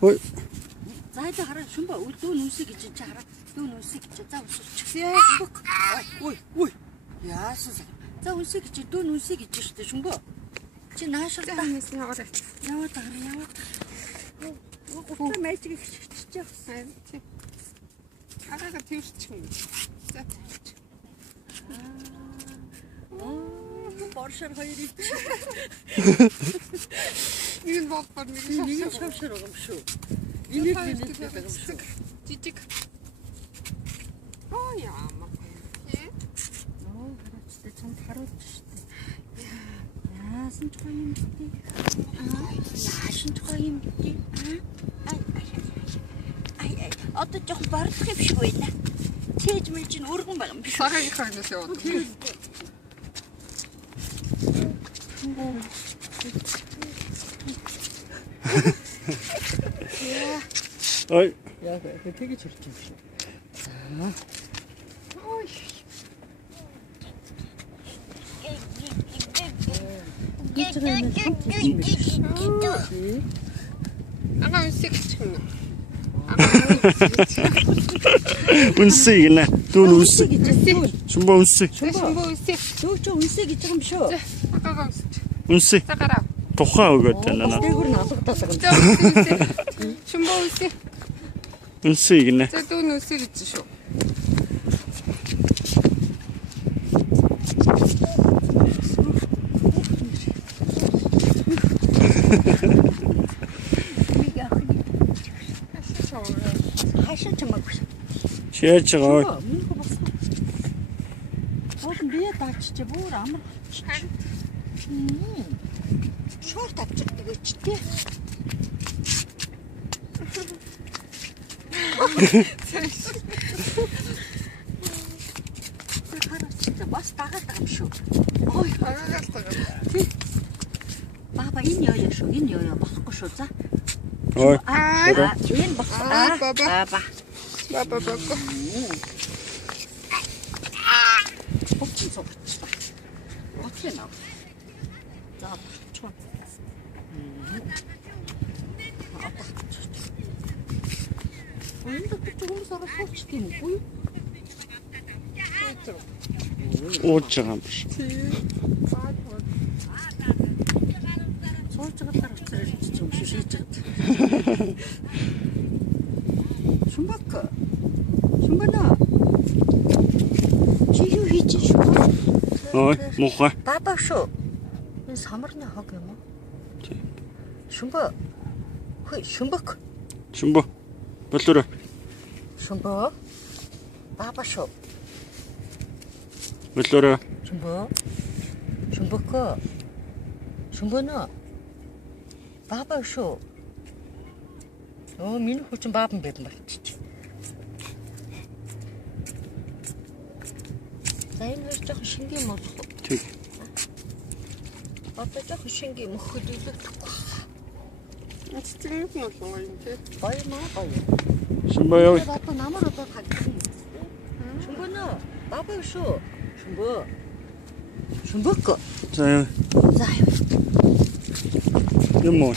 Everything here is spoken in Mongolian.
Ой. Зайда хараа шумба дүү нүсийг гэж чи хараа. Дүү нүсийг гэж за усч. Ой. Яасан. За үсийг гэж дүү нүсийг гэж штэ шумба. Чи наашраа яваад. Яваад. Гуфта мэйчиг хиччих. Тийм. Агаага твэрчих юм. За. Боршор хоёр ич. Нэг нь боппор нэг шавшар байгаа юм шүү. Энийг байгаа юм шүү. Жижиг. Яама. Хараач чамд харуулж штэ. Яасан ч гоё юм бэ? Яасан ч гоё юм бэ? Ай. Одоо жоох бардах юм шиг байна. Цээж мэл чинь өргөн байгаа юм биш үү? Сагагийн хойноос яваад. Ой. Яа, тэгэж хэлчих юм шиг. Ой. Ага үсэг чих юм. Үнсэг нэ. Дүүн үнсэг. Шумба үнсэг. Шумба үсэг. Дүү чи үнсэг гэж байгаа юм шүү. Агаага үсэг. Үнсэг. За гараа. Тухайн өгөөд байна. Дээгүр нь алгадаад байгаа юм. Шумба үсэг. Үнсэг нэ. За дүүн үсэг гэж шүү. Хашаа чамаагүй. Шээж байгаа. Бод бие таачч бүр амар. Шорт авчирдаг өчтэй. Бас дагаад байгаа юм шүү. Ой, агаагаар тагаа. Баба энэ ёо шүү. Энэ ёо болохгүй шүү за. Ой. Энэ бах. Баба. Бочин согч. Бочлоо наа. За чон. Энд хүмүүс орох болчих юм уу? Ууж байгаа юм биш. Сууж байгаа учраас юм шиг шийдэж байгаа. Шумбана. Чи юу хийж шүү? Ой, муухай. Баба шүү. Энэ самарны хог юм уу? Тийм. Шумба. Хөөе, шумбак. Шумба. Болоорой. Шумба. Баба шүү. Болоорой. Шумба. Шумбак. Шумбана. Баба шүү. Миний хүчин баабан байд болчих. За энэ хоёр жоохон шингийн мод. Тэг. Одоо жоохон шингийн мөхөд илүүдэхгүй. Цэцэг нь болоо юм тий. Гоё маа гоё. Шумба яв. Одоо намар одоо хагдан. Шумбана. Баба шүү. Шумба. Шумбак. За. За. Юм уу?